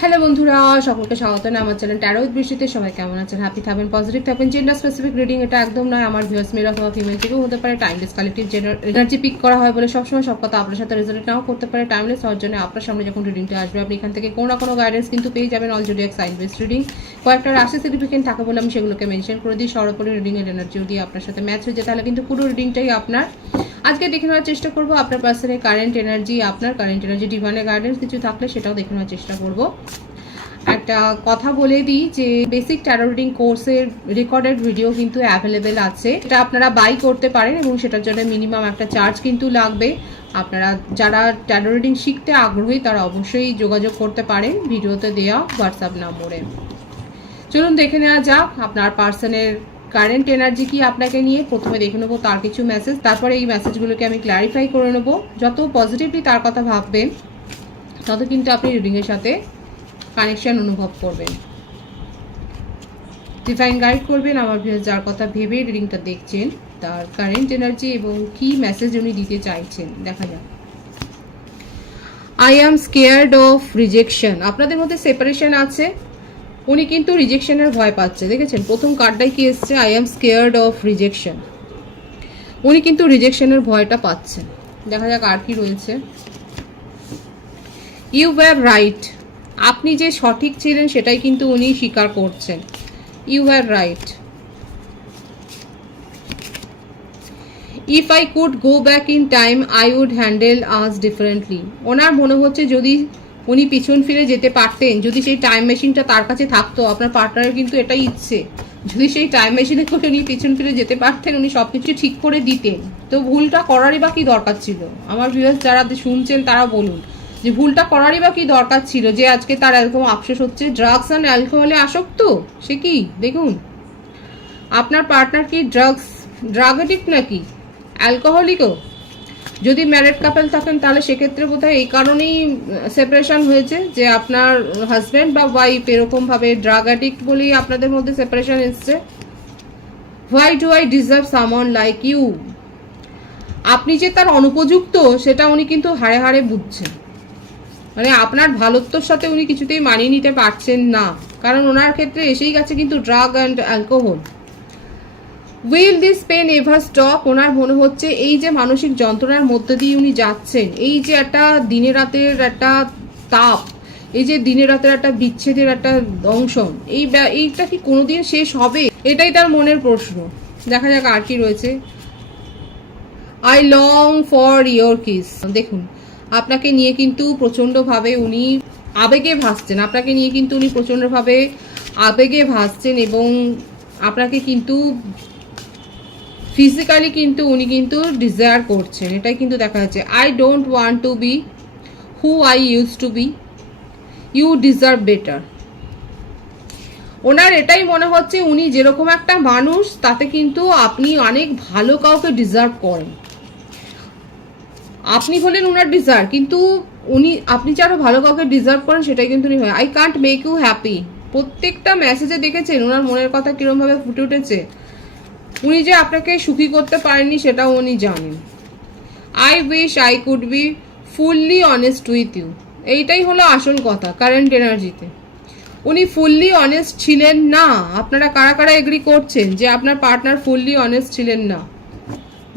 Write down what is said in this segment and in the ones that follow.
Hello বন্ধুরা, সকলকে স্বাগত না আমার চ্যানেল ট্যারো উইথ বৃষ্টিতে। সবাই কেমন আছেন? হ্যাপি থাকবেন, পজিটিভ থাকবেন। জেন্ডার স্পেসিফিক রিডিং এটা একদম নয়। আমার ভিউয়ার্স মেল অথবা ফিমেল থেকেও হতে পারে। Timeless collective general energy pick করা হয় বলে সবসময় সব কথা আপনার সাথে রেজোনেট নাও করতে পারে। টাইমলেস হওয়ার জন্য আপনার সামনে যখন রিডিংটা আসবে আপনি এখান থেকে কোনো না কোনো গাইডেন্স কিন্তু পেয়ে যাবেন। All zodiac sign base reading কয়েকটা রাশি সিগনিফিকেন্ট থাকে বলে আমি সেগুলোকে মেনশন করে দিই। সর্বোপরি রিডিং এর এনার্জিও দিয়ে আপনার সাথে ম্যাচ হয়ে যায়, তাহলে কিন্তু পুরো রিডিংটাই আপনার। আজকে দেখে নেওয়ার চেষ্টা করবো আপনার পার্সনের কারেন্ট এনার্জি, আপনার কারেন্ট এনার্জি ডিভাইনের গাইডেন্স কিছু থাকলে সেটাও দেখে নেওয়ার চেষ্টা করবো। একটা কথা বলে দিই যে বেসিক ট্যারো রিডিং কোর্সের রেকর্ডেড ভিডিও কিন্তু অ্যাভেলেবেল আছে, এটা আপনারা বাই করতে পারেন এবং সেটার জন্য মিনিমাম একটা চার্জ কিন্তু লাগবে। আপনারা যারা ট্যারো রিডিং শিখতে আগ্রহী তারা অবশ্যই যোগাযোগ করতে পারেন ভিডিওতে দেওয়া হোয়াটসঅ্যাপ নম্বরে। চলুন দেখে নেওয়া যাক আপনার পার্সনের কারেন্ট এনার্জি কি আপনাকে নিয়ে। প্রথমে দেখে নেবো তার কিছু মেসেজ, তারপরে এই মেসেজগুলোকে আমি ক্ল্যারিফাই করে নেবো। যত পজিটিভলি তার কথা ভাববেন তত কিন্তু আপনি রিডিংয়ের সাথে কানেকশন অনুভব করবেন, ডিভাইন গাইড করবেন। আমার ভিউয়ার্স যার কথা ভেবে রিডিংটা দেখছেন তার কারেন্ট এনার্জি এবং কি মেসেজ উনি দিতে চাইছেন দেখা যাক। I am scared of rejection. আপনাদের মধ্যে সেপারেশন আছে, উনি কিন্তু রিজেকশনের ভয় পাচ্ছে। দেখেছেন প্রথম কার্ডটাই কি এসছে? I am scared of rejection. উনি কিন্তু রিজেকশনের ভয়টা পাচ্ছেন। দেখা যাক আর কি রয়েছে। You were right. আপনি যে সঠিক ছিলেন সেটাই কিন্তু উনি স্বীকার করছেন। You are right. If I could go back in time I would handle us differently. ওনার মনে হচ্ছে যদি উনি পিছন ফিরে যেতে পারতেন, যদি সেই টাইম মেশিনটা তার কাছে থাকতো, আপনার পার্টনারের কিন্তু এটাই ইচ্ছে, যদি সেই টাইম মেশিনে করে উনি পিছন ফিরে যেতে পারতেন, উনি সবকিছু ঠিক করে দিতেন। তো ভুলটা করারই বা কি দরকার ছিল? আমার ভিউয়ার্স যারা শুনছেন তারা বলুন যে ভুলটা করারই বা কি দরকার ছিল যে আজকে তার এরকম আফসোস হচ্ছে? ড্রাগস অ্যান্ড অ্যালকোহলে আসক্ত সে কি? দেখুন আপনার পার্টনার কি ড্রাগ এডিক্ট নাকি অ্যালকোহলিকও? যদি ম্যারিড কাপল থাকেন তাহলে সেক্ষেত্রে বোধহয় এই কারণেই সেপারেশন হয়েছে যে আপনার হাজব্যান্ড বা ওয়াইফ এরকমভাবে ড্রাগ অ্যাডিক্ট বলেই আপনাদের মধ্যে সেপারেশন এসছে। Why do I deserve someone like you. আপনি যে তার অনুপযুক্ত সেটা উনি কিন্তু হাড়ে হাড়ে বুঝছেন। মানে আপনার ভালোত্বর সাথে উনি কিছুতেই মানিয়ে নিতে পারছেন না, কারণ ওনার ক্ষেত্রে এসেই গেছে কিন্তু drug and alcohol. Will this pain ever stop. ওনার মনে হচ্ছে এই যে মানসিক যন্ত্রণার মধ্যে দিয়ে উনি যাচ্ছেন, এই যে একটা দিনে রাতের একটা তাপ, এই যে দিনে রাতের একটা বিচ্ছেদের একটা দংশন, এইটা কি কোনোদিন শেষ হবে? এটাই তার মনের প্রশ্ন। দেখা যাক আর কি রয়েছে। I long for your kiss. দেখুন আপনাকে নিয়ে কিন্তু প্রচণ্ডভাবে উনি আবেগে ভাসছেন, আপনাকে নিয়ে কিন্তু উনি প্রচণ্ডভাবে আবেগে ভাসছেন এবং আপনাকে কিন্তু ফিজিক্যালি কিন্তু উনি কিন্তু ডিজায়ার করছেন, এটাই কিন্তু দেখা যাচ্ছে। I don't want to be who I use to be, you deserve better. ওনার এটাই মনে হচ্ছে উনি যেরকম একটা মানুষ তাতে কিন্তু আপনি অনেক ভালো কাউকে ডিজার্ভ করেন। আপনি হলেন ওনার ডিজার্ভ, কিন্তু উনি আপনি যে আরো ভালো কাউকে ডিজার্ভ করেন সেটাই কিন্তু উনি হয়। I can't make you happy. প্রত্যেকটা মেসেজে দেখেছেন ওনার মনের কথা কিরকম ভাবে ফুটে উঠেছে। উনি যে আপনাকে সুখী করতে পারেননি সেটাও উনি জানেন। I wish I could be fully honest with you. এইটাই হলো আসল কথা কারেন্ট এনার্জিতে। উনি ফুললি অনেস্ট ছিলেন না। আপনারা কারা কারা এগ্রি করছেন যে আপনার পার্টনার ফুললি অনেস্ট ছিলেন না?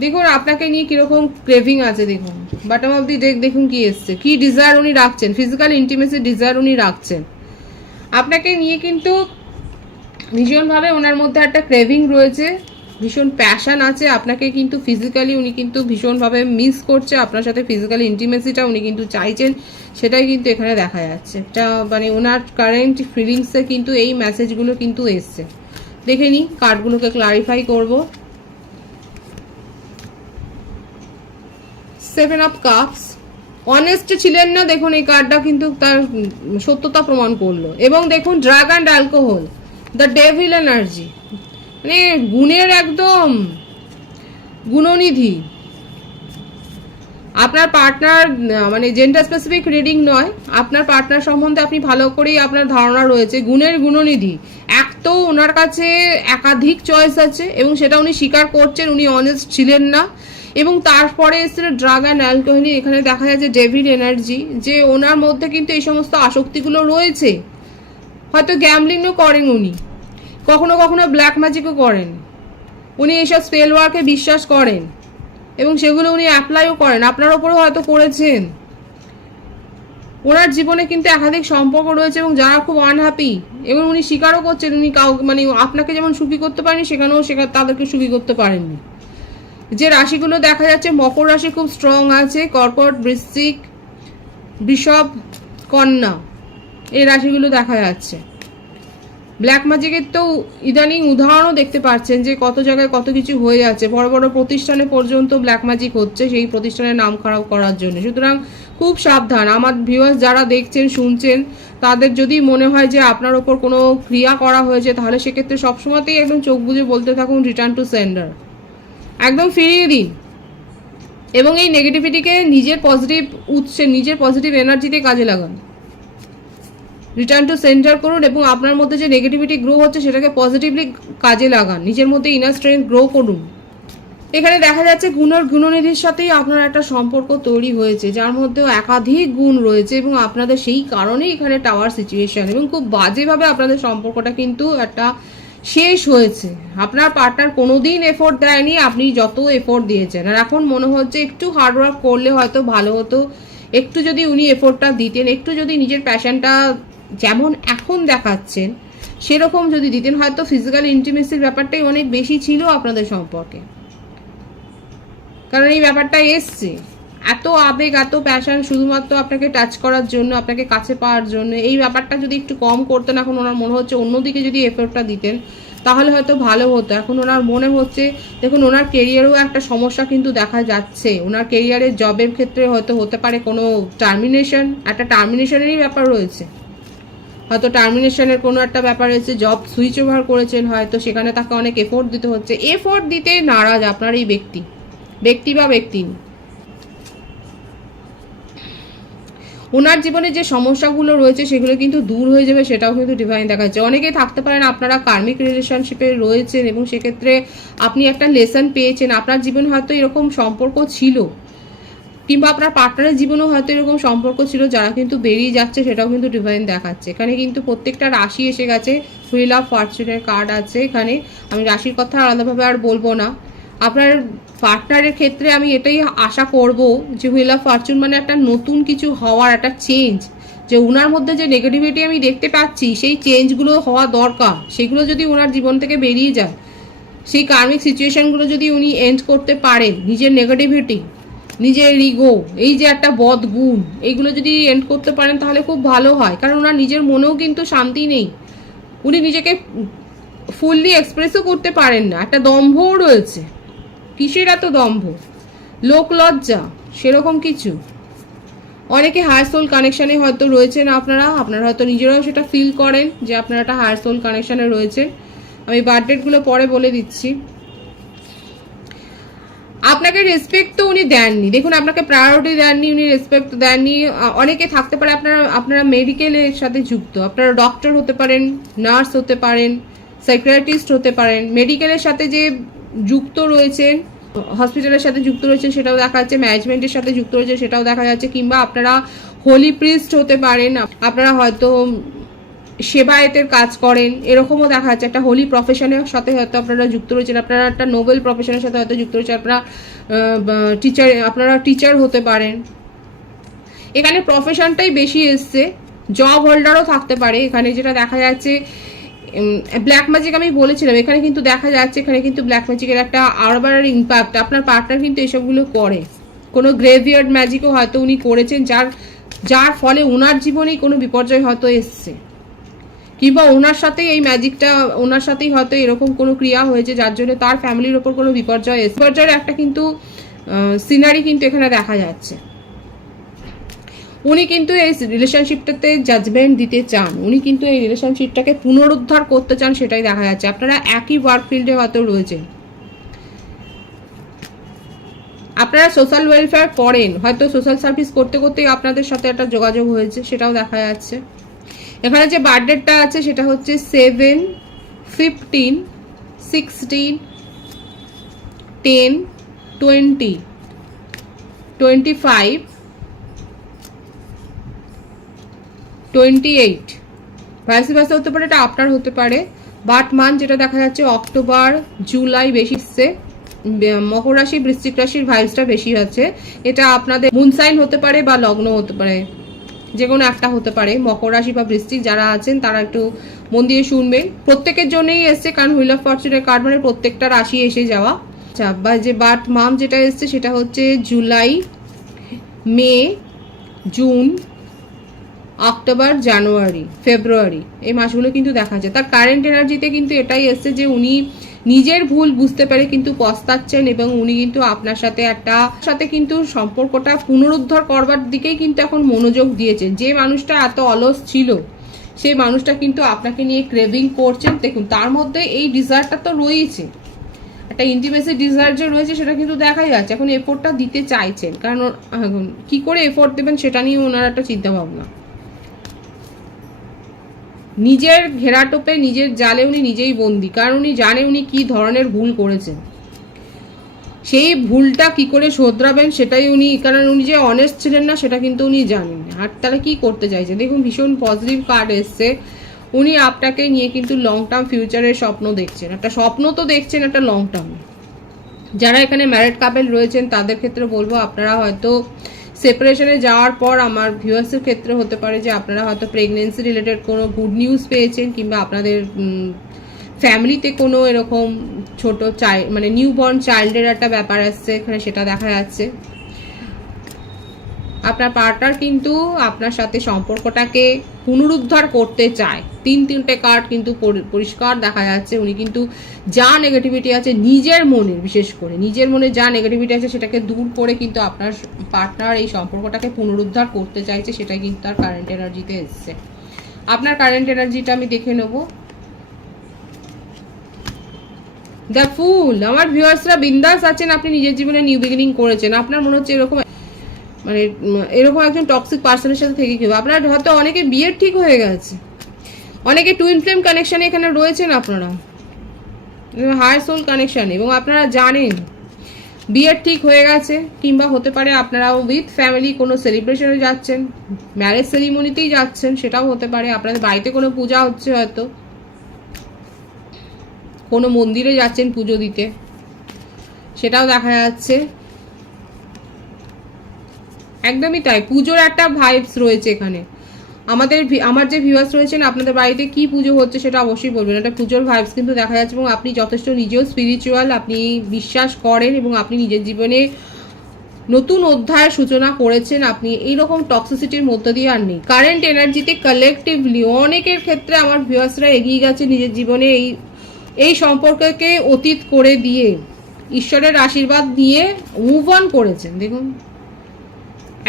দেখুন আপনাকে নিয়ে কিরকম ক্রেভিং আছে। দেখুন বটম অফ দি ডেক দেখুন কি এসছে, কি ডিজায়ার উনি রাখছেন, ফিজিক্যাল ইন্টিমেসি ডিজায়ার উনি রাখছেন। আপনাকে নিয়ে কিন্তু ভীষণভাবে ওনার মধ্যে একটা ক্রেভিং রয়েছে, ভীষণ প্যাশন আছে। আপনাকে কিন্তু ফিজিক্যালি উনি কিন্তু ভীষণভাবে মিস করছে, আপনার সাথে ফিজিক্যাল ইন্টিমেসিটা উনি কিন্তু চাইছেন, সেটাই কিন্তু এখানে দেখা যাচ্ছে। এটা মানে ওনার কারেন্ট ফিলিংসে কিন্তু এই মেসেজগুলো কিন্তু এসছে। দেখে নিই কার্ডগুলোকে ক্লারিফাই করবো। Seven of cups. অনেস্ট ছিলেন না, দেখুন এই কার্ডটা কিন্তু তার সত্যতা প্রমাণ করলো। এবং দেখুন drug and alcohol, the devil energy, মানে গুণের একদম গুণনিধি। আপনার পার্টনার মানে জেন্ডার স্পেসিফিক রিডিং নয়, আপনার পার্টনার সম্বন্ধে আপনি ভালো করেই আপনার ধারণা রয়েছে। গুণের গুণনিধি। এক তো ওনার কাছে একাধিক চয়েস আছে এবং সেটা উনি স্বীকার করছেন, উনি অনেস্ট ছিলেন না। এবং তারপরে এসেছিল ড্রাগ অ্যান্ড অ্যালকোহল। এখানে দেখা যাচ্ছে ডেভিড এনার্জি, যে ওনার মধ্যে কিন্তু এই সমস্ত আসক্তিগুলো রয়েছে। হয়তো গ্যামলিংও করেন উনি, কখনো কখনো ব্ল্যাক ম্যাজিকও করেন উনি, এইসব স্পেল ওয়ার্কে বিশ্বাস করেন এবং সেগুলো উনি অ্যাপ্লাইও করেন, আপনার ওপরেও হয়তো করেছেন। ওনার জীবনে কিন্তু একাধিক সম্পর্ক রয়েছে এবং যারা খুব আনহ্যাপি, এবং উনি স্বীকারও করছেন উনি মানে আপনাকে যেমন সুখী করতে পারেনি, সেখানেও তাদেরকে সুখী করতে পারেননি। যে রাশিগুলো দেখা যাচ্ছে, মকর রাশি খুব স্ট্রং আছে, কর্কট, বৃশ্চিক, বৃষভ, কন্যা, এই রাশিগুলো দেখা যাচ্ছে। ব্ল্যাক ম্যাজিকের তো ইদানিং উদাহরণও দেখতে পাচ্ছেন যে কত জায়গায় কত কিছু হয়ে যাচ্ছে, বড় বড় প্রতিষ্ঠানে পর্যন্ত ব্ল্যাক ম্যাজিক হচ্ছে সেই প্রতিষ্ঠানের নাম খারাপ করার জন্য। সুতরাং খুব সাবধান। আমার ভিউয়ার্স যারা দেখছেন শুনছেন, তাদের যদি মনে হয় যে আপনার ওপর কোনো ক্রিয়া করা হয়েছে, তাহলে সেক্ষেত্রে সবসময়তেই একদম চোখ বুজে বলতে থাকুন রিটার্ন টু সেন্ডার, একদম ফিরিয়ে দিন। এবং এই নেগেটিভিটিকে নিজের পজিটিভ উৎসে, নিজের পজিটিভ এনার্জিতে কাজে লাগান। রিটার্ন টু সেন্টার করুন এবং আপনার মধ্যে যে নেগেটিভিটি গ্রো হচ্ছে সেটাকে পজিটিভলি কাজে লাগান, নিজের মধ্যে ইনার স্ট্রেংথ গ্রো করুন। এখানে দেখা যাচ্ছে গুণনিধির সাথেই আপনার একটা সম্পর্ক তৈরি হয়েছে, যার মধ্যেও একাধিক গুণ রয়েছে এবং আপনাদের সেই কারণেই এখানে টাওয়ার সিচুয়েশন, এবং খুব বাজেভাবে আপনাদের সম্পর্কটা কিন্তু একটা শেষ হয়েছে। আপনার পার্টনার কোনোদিন এফোর্ট দেয়নি, আপনি যত এফোর্ট দিয়েছেন। আর এখন মনে হচ্ছে একটু হার্ডওয়ার্ক করলে হয়তো ভালো হতো, একটু যদি উনি এফোর্টটা দিতেন, একটু যদি নিজের প্যাশনটা যেমন এখন দেখাচ্ছেন সেরকম যদি দিতেন, হয়তো ফিজিক্যাল ইন্টিমেসির ব্যাপারটাই অনেক বেশি ছিল আপনাদের সম্পর্কে। কারণ এই ব্যাপারটা এসছে, এত আবেগ, এত প্যাশন শুধুমাত্র আপনাকে টাচ করার জন্য, আপনাকে কাছে পাওয়ার জন্য, এই ব্যাপারটা যদি একটু কম করতেন, এখন ওনার মনে হচ্ছে অন্যদিকে যদি এফোর্টটা দিতেন তাহলে হয়তো ভালো হতো। এখন ওনার মনে হচ্ছে, দেখুন ওনার কেরিয়ারেও একটা সমস্যা কিন্তু দেখা যাচ্ছে, ওনার কেরিয়ারের জবের ক্ষেত্রে হয়তো হতে পারে কোনো টার্মিনেশন, একটা টার্মিনেশনেরই ব্যাপার রয়েছে, হয়তো টার্মিনেশনের কোনো একটা ব্যাপার রয়েছে, জব সুইচ ওভার করেছেন হয়তো, সেখানে তাকে অনেক এফোর্ট দিতে হচ্ছে, এফোর্ট দিতে নারাজ আপনার এই ব্যক্তি বা ব্যক্তিনী। ওনার জীবনে যে সমস্যাগুলো রয়েছে সেগুলো কিন্তু দূর হয়ে যাবে, সেটাও কিন্তু ডিভাইন দেখাচ্ছে। অনেকেই থাকতে পারেন আপনারা কার্মিক রিলেশনশিপে রয়েছেন এবং সেক্ষেত্রে আপনি একটা লেসন পেয়েছেন, আপনার জীবনে হয়তো এরকম সম্পর্ক ছিল, কিংবা আপনার পার্টনারের জীবনেও হয়তো এরকম সম্পর্ক ছিল, যারা কিন্তু বেরিয়ে যাচ্ছে, সেটাও কিন্তু ডিভাইন দেখাচ্ছে। এখানে কিন্তু প্রত্যেকটা রাশি এসে গেছে, হুইল অফ ফরচুনের কার্ড আছে এখানে। আমি রাশির কথা আলাদাভাবে আর বলবো না। আপনার পার্টনারের ক্ষেত্রে আমি এটাই আশা করব যে হুইল অফ ফরচুন মানে একটা নতুন কিছু হওয়ার, একটা চেঞ্জ, যে ওনার মধ্যে যে নেগেটিভিটি আমি দেখতে পাচ্ছি সেই চেঞ্জগুলো হওয়া দরকার, সেগুলো যদি ওনার জীবন থেকে বেরিয়ে যায়, সেই কার্মিক সিচুয়েশনগুলো যদি উনি এন্ড করতে পারেন, নিজের নেগেটিভিটি, নিজের ইগো, এই যে একটা বদগুণ, এইগুলো যদি এন্ড করতে পারেন তাহলে খুব ভালো হয়। কারণ ওনার নিজের মনেও কিন্তু শান্তি নেই, উনি নিজেকে ফুললি এক্সপ্রেসও করতে পারেন না, একটা দম্ভও রয়েছে। কিসের এত দম্ভ, লোকলজ্জা, সেরকম কিছু। অনেকে হায়ার সোল কানেকশানে হয়তো রয়েছেন আপনারা হয়তো নিজেরাও সেটা ফিল করেন যে আপনারা একটা হায়ার সোল কানেকশানে রয়েছেন। আমি বার্থডেটগুলো পরে বলে দিচ্ছি। আপনাকে রেসপেক্ট তো উনি দেননি, দেখুন আপনাকে প্রায়োরিটি দেননি, উনি রেসপেক্ট দেননি। অনেকে থাকতে পারে আপনারা মেডিকেলের সাথে যুক্ত, আপনারা ডক্টর হতে পারেন, নার্স হতে পারেন, সাইকিয়াট্রিস্ট হতে পারেন, মেডিকেলের সাথে যে যুক্ত রয়েছেন, হসপিটালের সাথে যুক্ত রয়েছেন সেটাও দেখা যাচ্ছে, ম্যানেজমেন্টের সাথে যুক্ত রয়েছে সেটাও দেখা যাচ্ছে, কিংবা আপনারা হোলি প্রিস্ট হতে পারেন, আপনারা হয়তো সেবায়েতের কাজ করেন, এরকমও দেখা যাচ্ছে। একটা হোলি প্রফেশনের সাথে হয়তো আপনারা যুক্ত রয়েছেন, আপনারা একটা নোবেল প্রফেশনের সাথে হয়তো যুক্ত রয়েছেন, আপনারা টিচার হতে পারেন। এখানে প্রফেশনটাই বেশি এসছে, জব হোল্ডারও থাকতে পারে। এখানে যেটা দেখা যাচ্ছে ব্ল্যাক ম্যাজিক আমি বলেছিলাম, এখানে কিন্তু দেখা যাচ্ছে এখানে কিন্তু ব্ল্যাক ম্যাজিকের একটা আরবার ইম্প্যাক্ট, আপনার পার্টনার কিন্তু এসবগুলো করে। কোনো গ্রেভিয়ার্ড ম্যাজিকও হয়তো উনি করেছেন, যার ফলে ওনার জীবনেই কোনো বিপর্যয় হয়তো এসছে, কিংবা ওনার সাথেই এই ম্যাজিকটা, ওনার সাথেই হয়তো এরকম কোনো ক্রিয়া হয়েছে যার জন্য তার ফ্যামিলির ওপর কোনো বিপর্যয় এসছে। বিপর্যয়ের একটা কিন্তু সিনারি কিন্তু এখানে দেখা যাচ্ছে। উনি কিন্তু এই রিলেশনশিপটাতে জাজমেন্ট দিতে চান, উনি কিন্তু এই রিলেশনশিপটাকে পুনরুদ্ধার করতে চান, সেটাই দেখা যাচ্ছে। আপনারা একই ওয়ার্ক ফিল্ডে হয়তো রয়েছেন, আপনারা সোশ্যাল ওয়েলফেয়ার করেন, হয়তো সোশ্যাল সার্ভিস করতে করতেই আপনাদের সাথে একটা যোগাযোগ হয়েছে, সেটাও দেখা যাচ্ছে। এখানে যে বার্থডেটা আছে সেটা হচ্ছে 7, 15, 16, 10, 20, 25, 28, ভাইস ভার্সা হতে পারে, এটা আপনার হতে পারে। বাট মান যেটা দেখা যাচ্ছে অক্টোবর জুলাই বেশি হচ্ছে, মকর রাশি বৃশ্চিক রাশির ভাইবসটা বেশি আছে। এটা আপনাদের মুন সাইন হতে পারে বা লগ্ন হতে পারে, যে কোনো একটা হতে পারে। মকর রাশি বা বৃশ্চিক যারা আছেন তারা একটু মন দিয়ে শুনবেন। প্রত্যেকের জন্যই এসছে, কারণ হুইল অফ ফরচুনের কার্ড মানে প্রত্যেকটা রাশি এসে যাওয়া। আচ্ছা, বা যে বাট মাম যেটা এসছে সেটা হচ্ছে জুলাই, মে, জুন, অক্টোবর, জানুয়ারি, ফেব্রুয়ারি, এই মাসগুলো কিন্তু দেখা যায়। তার কারেন্ট এনার্জিতে কিন্তু এটাই এসছে যে উনি নিজের ভুল বুঝতে পেরে কিন্তু পস্তাচ্ছেন, এবং উনি কিন্তু আপনার সাথে কিন্তু সম্পর্কটা পুনরুদ্ধার করবার দিকেই কিন্তু এখন মনোযোগ দিয়েছেন। যে মানুষটা এত অলস ছিল সেই মানুষটা কিন্তু আপনাকে নিয়ে ক্রেভিং করছেন। দেখুন, তার মধ্যে এই ডিজায়ারটা তো রয়েছে, একটা ইন্টিমেসি ডিজায়ার যে রয়েছে সেটা কিন্তু দেখাই যাচ্ছে। এখন এফোর্টটা দিতে চাইছেন, কারণ কি করে এফোর্ট দেবেন সেটা নিয়ে ওনার একটা চিন্তা ভাবনা। নিজের ঘেরাটোপে, নিজের জালে উনি নিজেই বন্দী, কারণ উনি জানে উনি কি ধরনের ভুল করেছেন। সেই ভুলটা কি করে শোধরাবেন সেটাই উনি, কারণ উনি যে অনেস্ট ছিলেন না সেটা কিন্তু উনি জানেন। আর তারা কি করতে চাইছে দেখুন, ভীষণ পজিটিভ কার্ড এসছে। উনি আপনাকে নিয়ে কিন্তু লং টার্ম ফিউচারের স্বপ্ন দেখছেন, একটা স্বপ্ন তো দেখছেন, একটা লং টার্ম। যারা এখানে ম্যারিড কাপল রয়েছেন তাদের ক্ষেত্রে বলবো, আপনারা হয়তো সেপারেশনে যাওয়ার পর, আমার ভিউয়ার্সের ক্ষেত্রে হতে পারে যে আপনারা হয়তো প্রেগনেন্সি রিলেটেড কোনো গুড নিউজ পেয়েছেন, কিংবা আপনাদের ফ্যামিলিতে কোনো এরকম ছোট চাইল্ড মানে নিউবর্ন চাইল্ডের একটা ব্যাপার আসছে এখানে, সেটা দেখা যাচ্ছে। আপনার পার্টনার কিন্তু আপনার সাথে সম্পর্কটাকে পুনরুদ্ধার করতে চায়। তিনটে কার্ড কিন্তু পরিষ্কার দেখা যাচ্ছে। উনি কিন্তু যা নেগেটিভিটি আছে নিজের মনের, বিশেষ করে নিজের মনে যা নেগেটিভিটি আছে সেটাকে দূর করে কিন্তু আপনার পার্টনার এই সম্পর্কটাকে পুনরুদ্ধার করতে চাইছে, সেটাই কিন্তু তার কারেন্ট এনার্জিতে এসছে। আপনার কারেন্ট এনার্জিটা আমি দেখে নেব। দ্য ফুল, আমার ভিউয়ার্সরা বিন্দাস আছেন, আপনি নিজের জীবনে নিউ বিগিনিং করেছেন। আপনার মনে হচ্ছে এরকম একজন টক্সিক পার্সনের সাথে থেকে কি হবে। আপনার হয়তো অনেকে বিয়ের ঠিক হয়ে গেছে, অনেকে টুইন ফ্লেম কানেকশানে এখানে রয়েছেন, আপনারা হায়ার সোল কানেকশানে, এবং আপনারা জানেন বিয়ের ঠিক হয়ে গেছে, কিংবা হতে পারে আপনারা উইথ ফ্যামিলি কোনো সেলিব্রেশনে যাচ্ছেন, ম্যারেজ সেরিমনিতেই যাচ্ছেন, সেটাও হতে পারে। আপনাদের বাড়িতে কোনো পূজা হচ্ছে, হয়তো কোনো মন্দিরে যাচ্ছেন পুজো দিতে, সেটাও দেখা যাচ্ছে। একদমই তাই, পুজোর একটা ভাইবস রয়েছে এখানে। আমার যে ভিউয়ার্স রয়েছেন, আপনাদের বাড়িতে কি পুজো হচ্ছে সেটা অবশ্যই বলবেন। একটা পুজোর ভাইবস কিন্তু দেখা যাচ্ছে, এবং আপনি যথেষ্ট নিজেও স্পিরিচুয়াল, আপনি বিশ্বাস করেন, এবং আপনি নিজের জীবনে নতুন অধ্যায়ের সূচনা করেছেন। আপনি এইরকম টক্সিসিটির মধ্য দিয়ে আর নেই। কারেন্ট এনার্জিতে কালেকটিভলি অনেকের ক্ষেত্রে আমার ভিউয়ার্সরা এগিয়ে গেছে নিজের জীবনে, এই সম্পর্ককে অতীত করে দিয়ে ঈশ্বরের আশীর্বাদ নিয়ে মুভ অন করেছেন। দেখুন,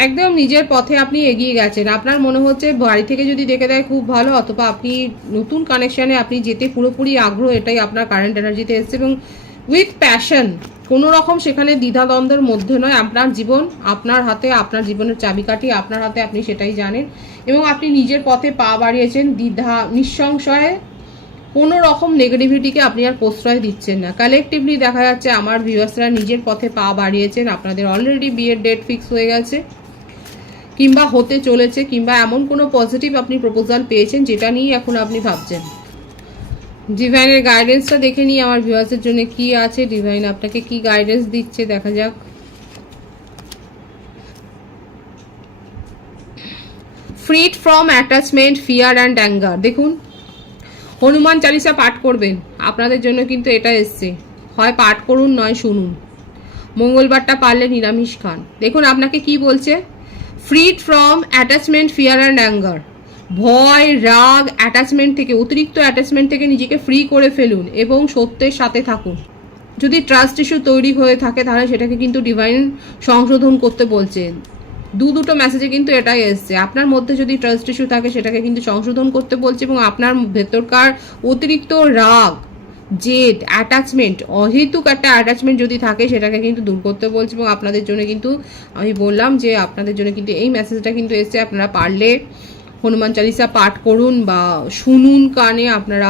একদম নিজের পথে আপনি এগিয়ে গেছেন। আপনার মনে হচ্ছে বাড়ি থেকে যদি দেখে দেয় খুব ভালো, অথবা আপনি নতুন কানেকশানে আপনি যেতে পুরোপুরি আগ্রহ, এটাই আপনার কারেন্ট এনার্জিতে এসছে। এবং উইথ প্যাশন, কোনো রকম সেখানে দ্বিধাদ্বন্দ্বের মধ্যে নয়। আপনার জীবন আপনার হাতে, আপনার জীবনের চাবিকাঠি আপনার হাতে, আপনি সেটাই জানেন, এবং আপনি নিজের পথে পা বাড়িয়েছেন নিঃসংশয়ে। কোনো রকম নেগেটিভিটিকে আপনি আর প্রশ্রয় দিচ্ছেন না। কালেকটিভলি দেখা যাচ্ছে আমার ভিউয়ার্সরা নিজের পথে পা বাড়িয়েছেন। আপনাদের অলরেডি বিয়ের ডেট ফিক্স হয়ে গেছে, কিংবা হতে চলেছে, কিংবা এমন কোনো পজিটিভ আপনি প্রপোজাল পেয়েছেন যেটা নিয়ে এখন আপনি ভাবছেন। ডিভাইনের গাইডেন্সটা দেখে নিই আমার ভিউয়ার্সের জন্য কি আছে, ডিভাইন আপনাকে কি গাইডেন্স দিচ্ছে দেখা যাক। Freed from attachment, fear and anger. দেখুন, হনুমান চালিসা পাঠ করবেন, আপনাদের জন্য কিন্তু এটা এসছে। হয় পাঠ করুন, নয় শুনুন। মঙ্গলবারটা পারলে নিরামিষ খান। দেখুন আপনাকে কি বলছে, freed from attachment, fear and anger. ভয়, রাগ, অ্যাটাচমেন্ট থেকে, অতিরিক্ত অ্যাটাচমেন্ট থেকে নিজেকে ফ্রি করে ফেলুন, এবং সত্যের সাথে থাকুন। যদি ট্রাস্ট ইস্যু তৈরি হয়ে থাকে তাহলে সেটাকে কিন্তু ডিভাইন সংশোধন করতে বলছে। দুটো মেসেজে কিন্তু এটাই এসছে। আপনার মধ্যে যদি ট্রাস্ট ইস্যু থাকে সেটাকে কিন্তু সংশোধন করতে বলছে, এবং আপনার ভেতরকার অতিরিক্ত রাগ, জেদ, অ্যাটাচমেন্ট, অহেতুক একটা অ্যাটাচমেন্ট যদি থাকে সেটাকে কিন্তু দূর করতে বলছে। এবং আপনাদের জন্য কিন্তু আমি বললাম যে আপনাদের জন্য কিন্তু এই মেসেজটা কিন্তু এসছে। আপনারা পারলে হনুমান চালিসা পাঠ করুন, বা শুনুন কানে। আপনারা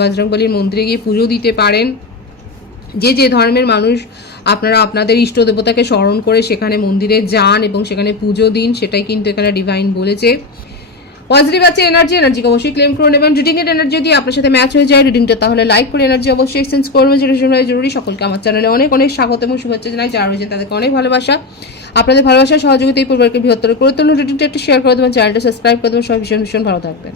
বজরংবলীর মন্দিরে গিয়ে পুজো দিতে পারেন। যে ধর্মের মানুষ আপনারা আপনাদের ইষ্ট দেবতাকে স্মরণ করে সেখানে মন্দিরে যান এবং সেখানে পুজো দিন, সেটাই কিন্তু এখানে ডিভাইন বলেছে। পজিটিভ আছে এনার্জিকে অবশ্যই ক্লেম করে নেবেন। রিডিং এর এনার্জি যদি আপনার সাথে ম্যাচ হয়ে যায় রিডিংটা, তাহলে লাইক করে এনার্জি অবশ্যই এক্সচেঞ্জ করবেন, যেটা সময় জরুরি। সকলকে আমার চ্যানেলে অনেক অনেক স্বাগত এবং শুভেচ্ছা জানাই। যারা রয়েছেন তাদেরকে অনেক ভালোবাসা। আপনাদের ভালোবাসা সহযোগিতা এই পরিবারকে বৃহত্তর করে তুলুন। রিডিংটা একটু শেয়ার করে দেবেন, চ্যানেলটা সাবস্ক্রাইব করে দেবেন। সবাই ভীষণ ভীষণ ভালো থাকবেন।